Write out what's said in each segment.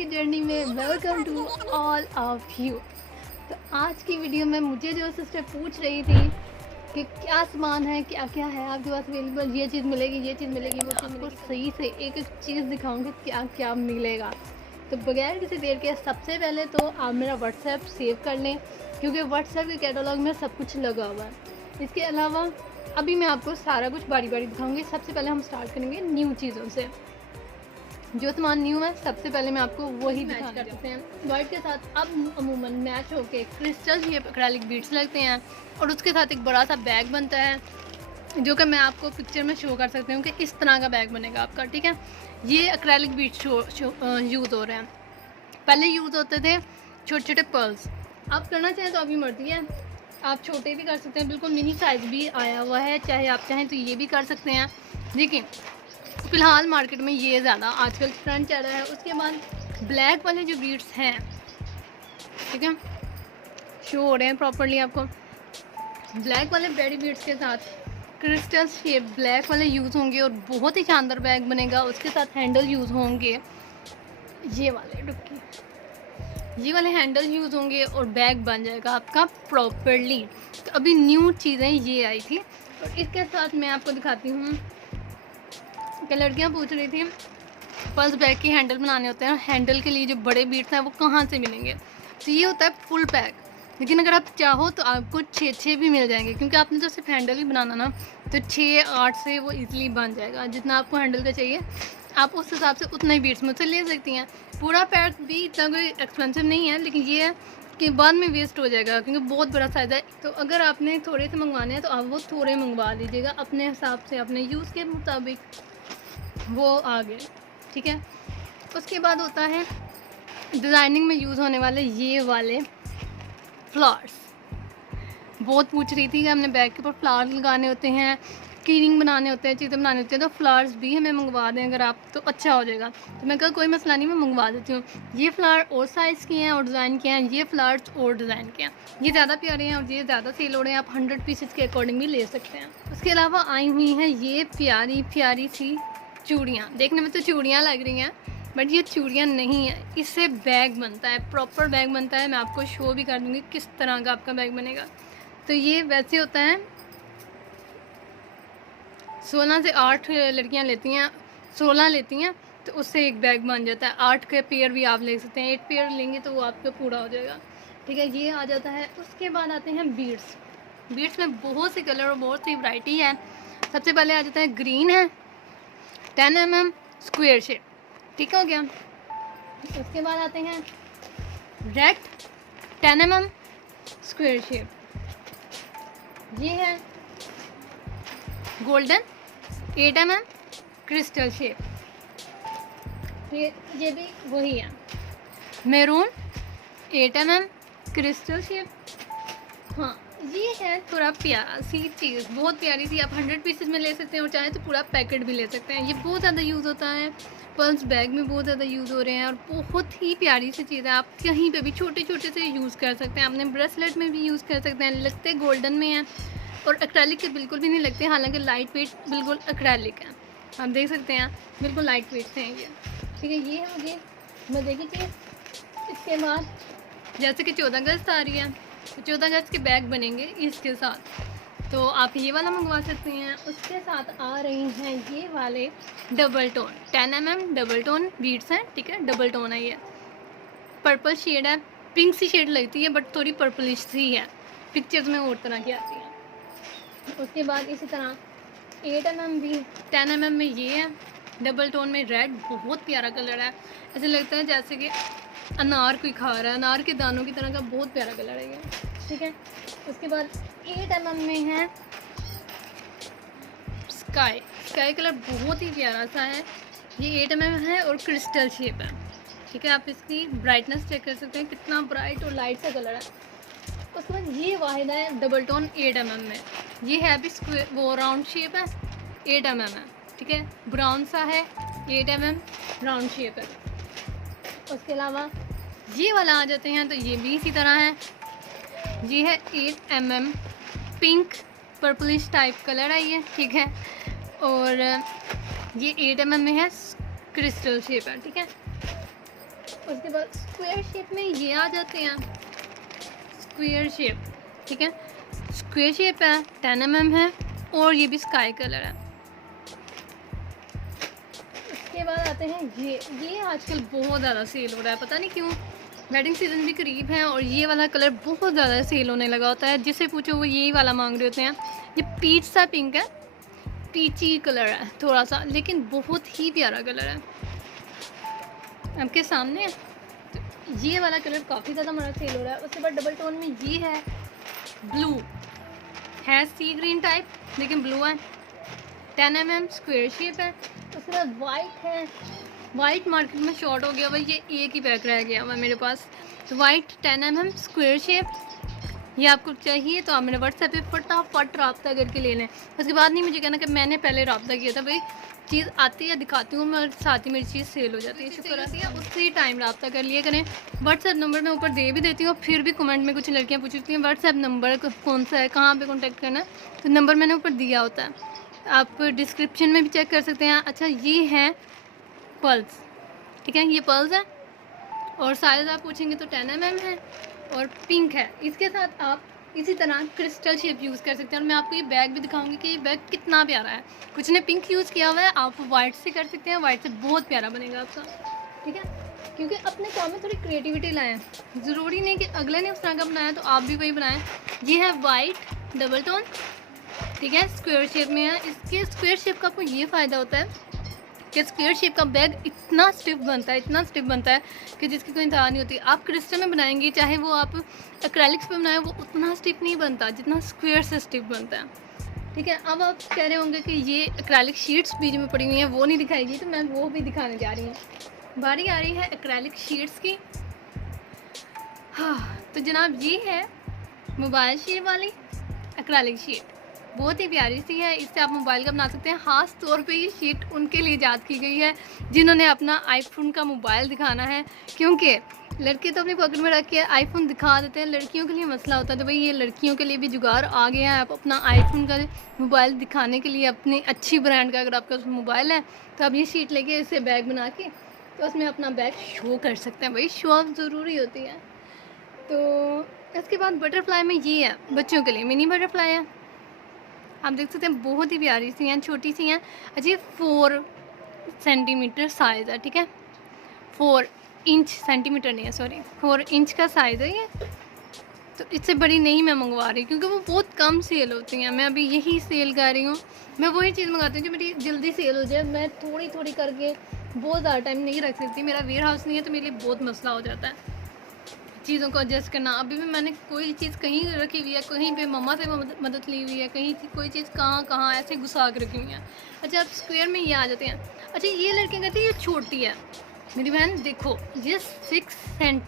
की जर्नी में welcome to all of you. तो आज की वीडियो में मुझे जो सिस्टर पूछ रही थी कि क्या सामान है, क्या क्या है आपके पास अवेलेबल, ये चीज़ मिलेगी, ये चीज़ मिलेगी, वो चीज़ मिलेगी, सही से एक एक चीज़ दिखाऊंगी क्या क्या मिलेगा। तो बगैर किसी देर के सबसे पहले तो आप मेरा व्हाट्सएप सेव कर लें, क्योंकि व्हाट्सएप के कैटलॉग में सब कुछ लगा हुआ है। इसके अलावा अभी मैं आपको सारा कुछ बारी बारी दिखाऊंगी। सबसे पहले हम स्टार्ट करेंगे न्यू चीज़ों से। जो सामान न्यू है सबसे पहले मैं आपको वही मैच कर सकते हैं। वाइट के साथ अब अमूमन मैच होके क्रिस्टल शेप एक्रेलिक बीड्स लगते हैं और उसके साथ एक बड़ा सा बैग बनता है, जो कि मैं आपको पिक्चर में शो कर सकती हूँ कि इस तरह का बैग बनेगा आपका। ठीक है, ये एक्रेलिक बीड्स यूज़ हो रहे हैं। पहले यूज़ होते थे छोटे छोटे पर्ल्स। आप करना चाहें तो आपकी मर्जी है, आप छोटे भी कर सकते हैं, बिल्कुल मिनी साइज़ भी आया हुआ है। चाहे आप चाहें तो ये भी कर सकते हैं, लेकिन फ़िलहाल मार्केट में ये ज़्यादा आजकल ट्रेंड चल रहा है। उसके बाद ब्लैक वाले जो बीड्स हैं, ठीक है, शो हो रहे हैं प्रॉपरली आपको। ब्लैक वाले बेडी बीड्स के साथ क्रिस्टल शेप ब्लैक वाले यूज़ होंगे और बहुत ही शानदार बैग बनेगा। उसके साथ हैंडल यूज़ होंगे, ये वाले हैंडल यूज़ होंगे और बैग बन जाएगा आपका प्रॉपरली। तो अभी न्यू चीज़ें ये आई थी और इसके साथ मैं आपको दिखाती हूँ कि लड़कियाँ पूछ रही थी पर्स बैग के हैंडल बनाने होते हैं, हैंडल के लिए जो बड़े बीट्स हैं वो कहाँ से मिलेंगे। तो ये होता है फुल पैक, लेकिन अगर आप चाहो तो आपको 6 भी मिल जाएंगे, क्योंकि आपने तो सिर्फ हैंडल ही बनाना ना, तो 6-8 से वो इजीली बन जाएगा। जितना आपको हैंडल का चाहिए आप उस हिसाब से उतना ही बीट्स मुझसे ले सकती हैं। पूरा पैक भी इतना कोई एक्सपेंसिव नहीं है, लेकिन ये है कि बाद में वेस्ट हो जाएगा, क्योंकि बहुत बड़ा साइज़ है। तो अगर आपने थोड़े से मंगवाने हैं तो आप वो थोड़े मंगवा लीजिएगा अपने हिसाब से, अपने यूज़ के मुताबिक वो आ गए। ठीक है, उसके बाद होता है डिज़ाइनिंग में यूज़ होने वाले ये वाले फ्लावर्स। बहुत पूछ रही थी कि हमने बैग के ऊपर फ्लावर लगाने होते हैं, कीरिंग बनाने होते हैं, चीज़ें बनाने होती हैं, तो फ्लावर्स भी हमें मंगवा दें अगर आप, तो अच्छा हो जाएगा। तो मैं कहा कोई मसला नहीं, मैं मंगवा देती हूँ। ये फ्लावर और साइज़ के हैं और डिज़ाइन के हैं, ये फ्लावर्स और डिज़ाइन के हैं। ये ज़्यादा प्यारे हैं और ये ज़्यादा सेल हो रहे हैं, आप 100 पीसेस के अकॉर्डिंग भी ले सकते हैं। उसके अलावा आई हुई हैं ये प्यारी प्यारी सी चूड़ियाँ। देखने में तो चूड़ियाँ लग रही हैं, बट ये चूड़ियाँ नहीं है, इससे बैग बनता है, प्रॉपर बैग बनता है। मैं आपको शो भी कर दूँगी किस तरह का आपका बैग बनेगा। तो ये वैसे होता है 16 से 8 लड़कियां लेती हैं, 16 लेती हैं, तो उससे एक बैग बन जाता है। 8 के पेयर भी आप ले सकते हैं, 8 पेयर लेंगे तो वो आपका पूरा हो जाएगा। ठीक है, ये आ जाता है। उसके बाद आते हैं बीड्स। बीड्स में बहुत से कलर और बहुत सी वैरायटी है। सबसे पहले आ जाता है ग्रीन है 10 mm स्क्वायर शेप, ठीक हो गया। उसके बाद आते हैं रेड 10 mm स्क्वायर शेप, ये है गोल्डन 8 mm क्रिस्टल शेप, ये भी वही है मैरून 8 mm क्रिस्टल शेप। हाँ, ये है थोड़ा प्यारा सी चीज़, बहुत प्यारी सी। आप 100 पीसेस में ले सकते हैं और चाहे तो पूरा पैकेट भी ले सकते हैं। ये बहुत ज़्यादा यूज़ होता है, पर्स बैग में बहुत ज़्यादा यूज़ हो रहे हैं और बहुत ही प्यारी सी चीज़ है। आप कहीं पे भी छोटे छोटे से यूज़ कर सकते हैं, अपने ब्रेसलेट में भी यूज़ कर सकते हैं। लगते गोल्डन में हैं और एक्रेलिक के बिल्कुल भी नहीं लगते, हालांकि लाइट वेट बिल्कुल एक्रेलिक है। आप देख सकते हैं बिल्कुल लाइट वेट हैं ये। ठीक है, ये है मुझे मज़े की चीज़। इसके बाद जैसे कि 14 अगस्त आ रही है, तो 14 अगस्त के बैग बनेंगे इसके साथ, तो आप ये वाला मंगवा सकते हैं। उसके साथ आ रही हैं ये वाले double tone 10 mm double tone beads हैं। ठीक है, डबल टोन है, ये पर्पल शेड है, पिंक सी शेड लगती है बट थोड़ी पर्पलिश सी है, पिक्चर्स में और तरह की आती है। उसके बाद इसी तरह 8 mm भी 10 mm में ये है डबल टोन में रेड, बहुत प्यारा कलर है। ऐसे लगता है जैसे कि अनार कोई खा रहा है, अनार के दानों की तरह का बहुत प्यारा कलर है ये। ठीक है, उसके बाद 8 mm में है स्काई कलर, बहुत ही प्यारा सा है। ये 8 mm है और क्रिस्टल शेप है। ठीक है, आप इसकी ब्राइटनेस चेक कर सकते हैं कितना ब्राइट और लाइट सा कलर है। उसके बाद ये वाहिद है डबल टोन 8 mm में, ये है भी स्क्वायर, वो राउंड शेप है, 8 mm है। ठीक है, ब्राउन सा है, 8 mm राउंड शेप है। उसके अलावा ये वाला आ जाते हैं तो ये भी इसी तरह है, ये है 8 mm pink purplish type colour है ये। ठीक है, और ये 8 mm में है, क्रिस्टल शेप है। ठीक है, उसके बाद स्क्वायर शेप में ये आ जाते हैं, स्क्वायर शेप, ठीक है, स्क्वायर शेप है, 10 mm है, और ये भी स्काई कलर है। उसके बाद आते हैं ये आजकल बहुत ज़्यादा सेल हो रहा है, पता नहीं क्यों, वेडिंग सीजन भी करीब है और ये वाला कलर बहुत ज़्यादा सेल होने लगा होता है, जिससे पूछो वो यही वाला मांग रहे होते हैं। ये पीच सा पिंक है, पीची कलर है थोड़ा सा, लेकिन बहुत ही प्यारा कलर है आपके सामने। तो ये वाला कलर काफ़ी ज़्यादा हमारा सेल हो रहा है। उसके बाद डबल टोन में ये है, ब्लू है, सी ग्रीन टाइप, लेकिन ब्लू है, 10 mm स्क्वायर शेप है। उसके बाद वाइट है, वाइट मार्केट में शॉर्ट हो गया भाई, ये एक ही पैक रह गया हुआ मेरे पास। तो वाइट 10 mm स्क्वायर शेप, ये आपको चाहिए तो आप मेरे व्हाट्सएप पे फटाफट रब्ता करके ले लें। उसके बाद नहीं मुझे कहना कि मैंने पहले रब्ता किया था, भाई चीज़ आती है दिखाती हूँ मैं, साथ ही मेरी चीज़ सेल हो जाती है, शुक्र है, उसी टाइम रब्ता कर लिया करें। व्हाट्सएप नंबर मैं ऊपर दे भी देती हूँ, फिर भी कमेंट में कुछ लड़कियाँ पूछती हैं व्हाट्सएप नंबर कौन सा है, कहाँ पर कॉन्टैक्ट करना है, तो नंबर मैंने ऊपर दिया होता है, आप डिस्क्रिप्शन में भी चेक कर सकते हैं। अच्छा ये है पल्स, ठीक है, ये पल्स है, और साइज़ आप पूछेंगे तो 10 mm है और पिंक है। इसके साथ आप इसी तरह क्रिस्टल शेप यूज़ कर सकते हैं, और मैं आपको ये बैग भी दिखाऊंगी कि ये बैग कितना प्यारा है। कुछ ने पिंक यूज़ किया हुआ है, आप वाइट से कर सकते हैं, वाइट से बहुत प्यारा बनेगा आपका, ठीक है, क्योंकि अपने काम में थोड़ी क्रिएटिविटी लाएँ, ज़रूरी नहीं कि अगले ने उस तरह का बनाया तो आप भी वही बनाएं। ये है वाइट डबल टोन, ठीक है, स्क्वायर शेप में है। इसके स्क्वायर शेप का आपको ये फ़ायदा होता है कि स्क्वायर शेप का बैग इतना स्टिफ बनता है, इतना स्टिफ बनता है कि जिसकी कोई इंतहा नहीं होती। आप क्रिस्टल में बनाएंगे, चाहे वो आप एक्रेलिक्स पे बनाएं, वो उतना स्टिफ नहीं बनता जितना स्क्वायर से स्टिफ बनता है, ठीक है। अब आप कह रहे होंगे कि ये एक्रेलिक शीट्स बीच में पड़ी हुई हैं, वो नहीं दिखाएगी, तो मैं वो भी दिखाने जा रही हूँ। बारी आ रही है एक्रेलिक शीट्स की। हाँ, तो जनाब ये है मोबाइल शेप वाली एक्रेलिक शीट, बहुत ही प्यारी सी है, इससे आप मोबाइल का बना सकते हैं। ख़ास तौर पे ये शीट उनके लिए ईजाद की गई है जिन्होंने अपना आईफोन का मोबाइल दिखाना है, क्योंकि लड़के तो अपनी पॉकेट में रख के आईफोन दिखा देते हैं, लड़कियों के लिए मसला होता है। तो भाई ये लड़कियों के लिए भी जुगाड़ आ गया है, आप अपना आईफोन का मोबाइल दिखाने के लिए, अपनी अच्छी ब्रांड का अगर आपका मोबाइल है तो आप ये शीट लेके इसे बैग बना के तो उसमें अपना बैग शो कर सकते हैं। भाई शो ऑफ ज़रूरी होती है। तो इसके बाद बटरफ्लाई में ये है, बच्चों के लिए मिनी बटरफ्लाई है, आप देख सकते हैं, बहुत ही प्यारी सी हैं, छोटी सी हैं। अच्छा 4 सेंटीमीटर साइज़ है, ठीक है, 4 इंच, सेंटीमीटर नहीं है सॉरी, 4 इंच का साइज़ है ये। तो इससे बड़ी नहीं मैं मंगवा रही क्योंकि वो बहुत कम सेल होती हैं। मैं अभी यही सेल कर रही हूँ, मैं वही चीज़ मंगाती हूँ जो मेरी जल्दी सेल हो जाए। मैं थोड़ी थोड़ी करके बहुत ज़्यादा टाइम नहीं रख सकती, मेरा वेयर हाउस नहीं है, तो मेरे लिए बहुत मसला हो जाता है चीज़ों को एडजस्ट करना। अभी भी मैंने कोई चीज़ कहीं रखी हुई है, कहीं पे मम्मा से मदद ली हुई है, कहीं कोई चीज़ कहाँ ऐसे घुसा के रखी हुई है। अच्छा अब स्क्वायर में ये आ जाते हैं। अच्छा ये लड़कियाँ कहती हैं ये छोटी है, मेरी बहन देखो ये 6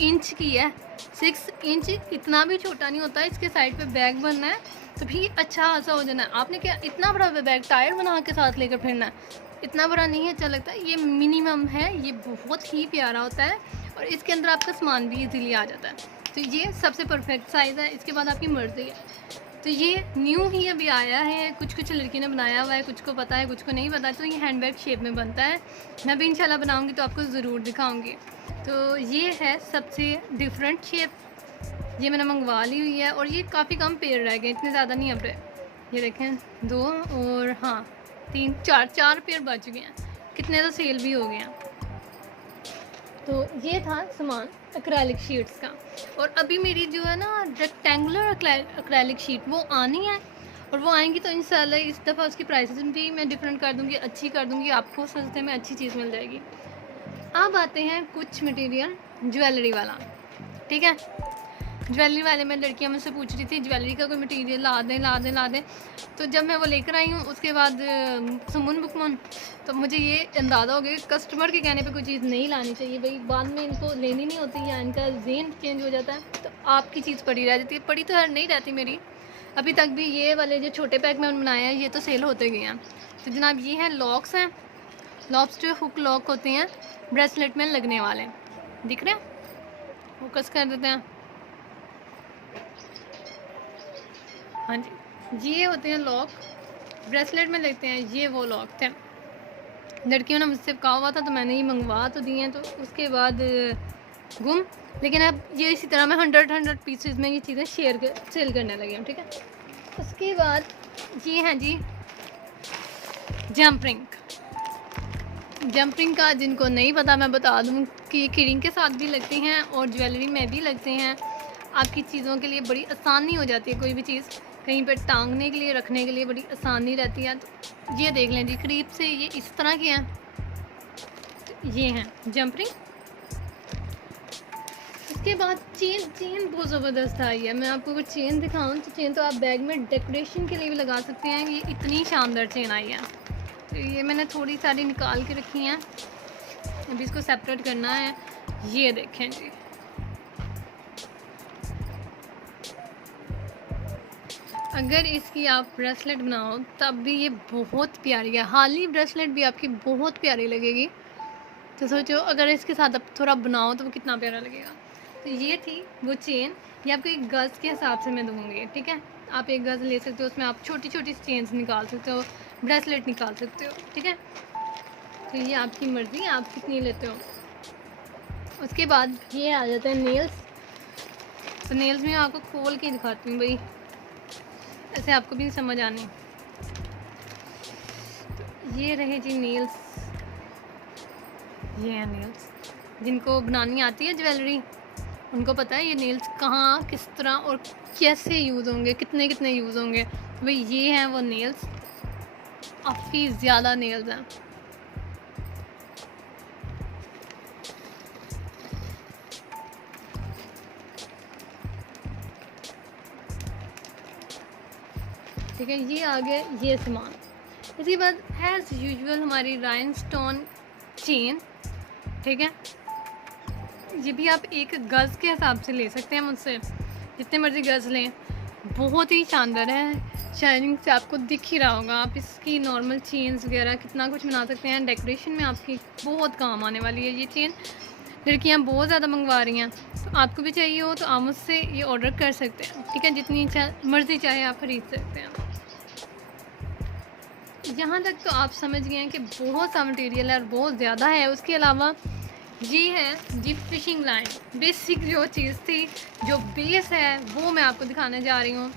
इंच की है। 6 इंच इतना भी छोटा नहीं होता, इसके साइड पे बैग बनना है तो भी अच्छा खासा हो जाना है। आपने क्या इतना बड़ा बैग टायर बना के साथ लेकर फिरना है, इतना बड़ा नहीं अच्छा लगता। ये मिनिमम है, ये बहुत ही प्यारा होता है और इसके अंदर आपका सामान भी इजीली आ जाता है। तो ये सबसे परफेक्ट साइज़ है। इसके बाद आपकी मर्ज़ी है। तो ये न्यू ही अभी आया है, कुछ लड़की ने बनाया हुआ है, कुछ को पता है कुछ को नहीं पता। तो ये हैंडबैग शेप में बनता है, मैं भी इंशाल्लाह बनाऊंगी तो आपको ज़रूर दिखाऊंगी। तो ये है सबसे डिफरेंट शेप, ये मैंने मंगवा ली हुई है और ये काफ़ी कम पेड़ रह गए, इतने ज़्यादा नहीं। अब ये देखें 2 और हाँ 3 4 पेड़ बच गए हैं, कितने तो सेल भी हो गए हैं। तो ये था सामान एक्रेलिक शीट्स का। और अभी मेरी जो है ना रेक्टेंगुलर एक्रेलिक शीट वो आनी है, और वो आएंगी तो इंशाल्लाह इस दफ़ा उसकी प्राइसेस भी मैं डिफरेंट कर दूँगी, अच्छी कर दूँगी, आपको सस्ते में अच्छी चीज़ मिल जाएगी। अब आते हैं कुछ मटेरियल ज्वेलरी वाला, ठीक है। ज्वेलरी वाले में लड़कियां मुझसे पूछ रही थी ज्वेलरी का कोई मटेरियल ला दें। तो जब मैं वो लेकर आई हूँ उसके बाद सुमन बुकमन, तो मुझे ये अंदाज़ा हो गया कस्टमर के कहने पे कोई चीज़ नहीं लानी चाहिए। भाई बाद में इनको लेनी नहीं होती या इनका ज़हन चेंज हो जाता है तो आपकी चीज़ पड़ी रह जाती है। पड़ी तो नहीं रहती मेरी, अभी तक भी ये वाले जो छोटे पैक में बनाए हैं ये तो सेल होते गए हैं। तो जनाब ये हैं लॉक्स हैं, लॉबस्टर हुक लॉक होते हैं ब्रेसलेट में लगने वाले, दिख रहे हैं, फोकस कर देते हैं। हाँ जी, ये होते हैं लॉक, ब्रेसलेट में लगते हैं, ये वो लॉक थे। लड़कियों ने मुझसे कहा हुआ था तो मैंने ये मंगवा तो दिए हैं, तो उसके बाद गुम। लेकिन अब ये इसी तरह मैं 100 पीसेज में ये चीज़ें सेल करने लगी हूँ, ठीक है। उसके बाद ये हैं जी जंप रिंग का जिनको नहीं पता मैं बता दूं कि कीरिंग के साथ भी लगते हैं और ज्वेलरी में भी लगते हैं। आपकी चीज़ों के लिए बड़ी आसानी हो जाती है, कोई भी चीज़ कहीं पर टांगने के लिए रखने के लिए बड़ी आसानी रहती है। तो ये देख लें जी करीब से, ये इस तरह के हैं। तो ये हैं जंप रिंग। उसके बाद चेन बहुत ज़बरदस्त आई है। मैं आपको अगर चेन दिखाऊं तो चेन तो आप बैग में डेकोरेशन के लिए भी लगा सकते हैं। ये इतनी शानदार चेन आई है। तो ये मैंने थोड़ी सारी निकाल के रखी हैं, अभी इसको सेपरेट करना है। ये देखें जी, अगर इसकी आप ब्रेसलेट बनाओ तब भी ये बहुत प्यारी है। हाली ब्रेसलेट भी आपकी बहुत प्यारी लगेगी। तो सोचो अगर इसके साथ आप थोड़ा बनाओ तो वो कितना प्यारा लगेगा। तो ये थी वो चेन। ये आपको एक गज़ के हिसाब से मैं दूँगी, ठीक है। आप एक गज़ ले सकते हो, उसमें आप छोटी छोटी चेन्स निकाल सकते हो, ब्रेसलेट निकाल सकते हो, ठीक है। तो ये आपकी मर्ज़ी, आप कितनी लेते हो। उसके बाद ये आ जाते हैं नेल्स। तो नेल्स में आपको खोल के दिखाती हूँ भाई, ऐसे आपको भी समझ आनी। तो ये रहे जी नेल्स। ये हैं नेल्स, जिनको बनानी आती है ज्वेलरी उनको पता है ये नेल्स कहाँ किस तरह और कैसे यूज़ होंगे, कितने कितने यूज़ होंगे। तो भाई ये हैं वो नेल्स, काफ़ी ज़्यादा नेल्स हैं। ठीक है, ये आ गया ये सामान। इसके बाद एज़ यूजुअल हमारी राइनस्टोन चेन, ठीक है। ये भी आप एक गज़ के हिसाब से ले सकते हैं मुझसे, जितने मर्ज़ी गज़ लें। बहुत ही शानदार है, शाइनिंग से आपको दिख ही रहा होगा। आप इसकी नॉर्मल चेन्स वगैरह कितना कुछ बना सकते हैं। डेकोरेशन में आपकी बहुत काम आने वाली है ये चेन। लड़कियां बहुत ज़्यादा मंगवा रही हैं, तो आपको भी चाहिए हो तो आप मुझसे ये ऑर्डर कर सकते हैं, ठीक है। जितनी मर्ज़ी चाहे आप ख़रीद सकते हैं। यहाँ तक तो आप समझ गए हैं कि बहुत सा मटेरियल है और बहुत ज़्यादा है। उसके अलावा ये है जी फ़िशिंग लाइन। बेसिक जो चीज़ थी, जो बेस है वो मैं आपको दिखाने जा रही हूँ।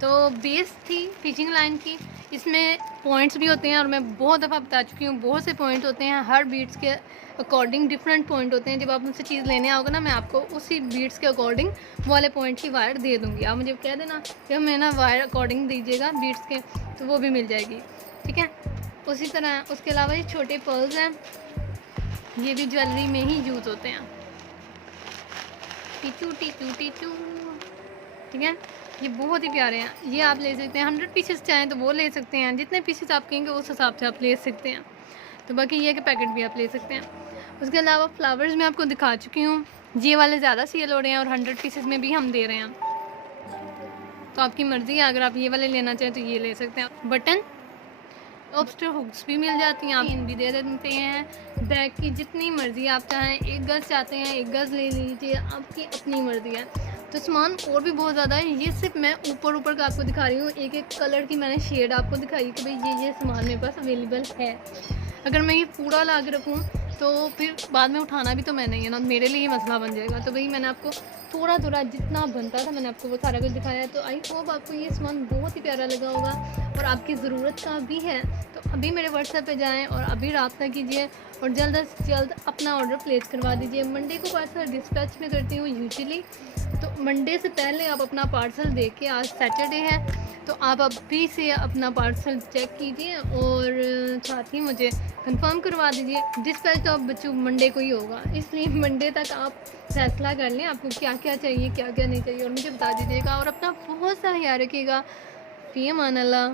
तो बेस थी फ़िशिंग लाइन की। इसमें पॉइंट्स भी होते हैं और मैं बहुत दफ़ा बता चुकी हूँ, बहुत से पॉइंट होते हैं। हर बीट्स के अकॉर्डिंग डिफरेंट पॉइंट होते हैं। जब आप मुझसे चीज़ लेने आओगे ना, मैं आपको उसी बीट्स के अकॉर्डिंग वाले पॉइंट की वायर दे दूँगी। आप मुझे कह देना कि हमें ना वायर अकॉर्डिंग दीजिएगा बीट्स के, तो वो भी मिल जाएगी, ठीक है। उसी तरह उसके अलावा ये छोटे पर्ल्स हैं, ये भी ज्वेलरी में ही यूज़ होते हैं। टीचू टीचू टीचू, ठीक है। ये बहुत ही प्यारे हैं। ये आप ले सकते हैं, 100 पीसेस चाहें तो वो ले सकते हैं। जितने पीसेस आप कहेंगे उस हिसाब से आप ले सकते हैं। तो बाकी ये कि पैकेट भी आप ले सकते हैं। उसके अलावा फ्लावर्स मैं आपको दिखा चुकी हूँ। ये वाले ज़्यादा सेल हो रहे हैं और 100 पीसेस में भी हम दे रहे हैं। तो आपकी मर्ज़ी है, अगर आप ये वाले लेना चाहें तो ये ले सकते हैं। बटन ऑब्स्टर हुक्स भी मिल जाती हैं, आप इन भी दे देते हैं। बैग की जितनी मर्ज़ी आप चाहें, एक गज़ चाहते हैं एक गज़ ले लीजिए, आपकी अपनी मर्ज़ी है। तो सामान और भी बहुत ज़्यादा है। ये सिर्फ मैं ऊपर का आपको दिखा रही हूँ। एक एक कलर की मैंने शेड आपको दिखाई कि भाई ये सामान मेरे पास अवेलेबल है। अगर मैं ये पूरा ला के रखूँ तो फिर बाद में उठाना भी तो मैं नहीं है ना, मेरे लिए मसला बन जाएगा। तो भाई मैंने आपको थोड़ा जितना बनता था मैंने आपको वो सारा कुछ दिखाया है। तो आई होप आपको ये सामान बहुत ही प्यारा लगा होगा और आपकी ज़रूरत का भी है। तो अभी मेरे व्हाट्सएप पे जाएं और अभी रब्ता कीजिए और जल्द से जल्द अपना ऑर्डर प्लेस करवा दीजिए। मंडे को पार्सल डिस्पैच में करती हूँ यूजुअली, तो मंडे से पहले आप अपना पार्सल दे के, आज सैटरडे है तो आप अभी से अपना पार्सल चेक कीजिए और साथ ही मुझे कंफर्म करवा दीजिए। डिस्पैच तो अब बच्चों मंडे को ही होगा, इसलिए मंडे तक आप फैसला कर लें आपको क्या क्या चाहिए क्या क्या नहीं चाहिए और मुझे बता दीजिएगा। और अपना बहुत सा ख्याल रखिएगा। फ़ी अमान अल्लाह।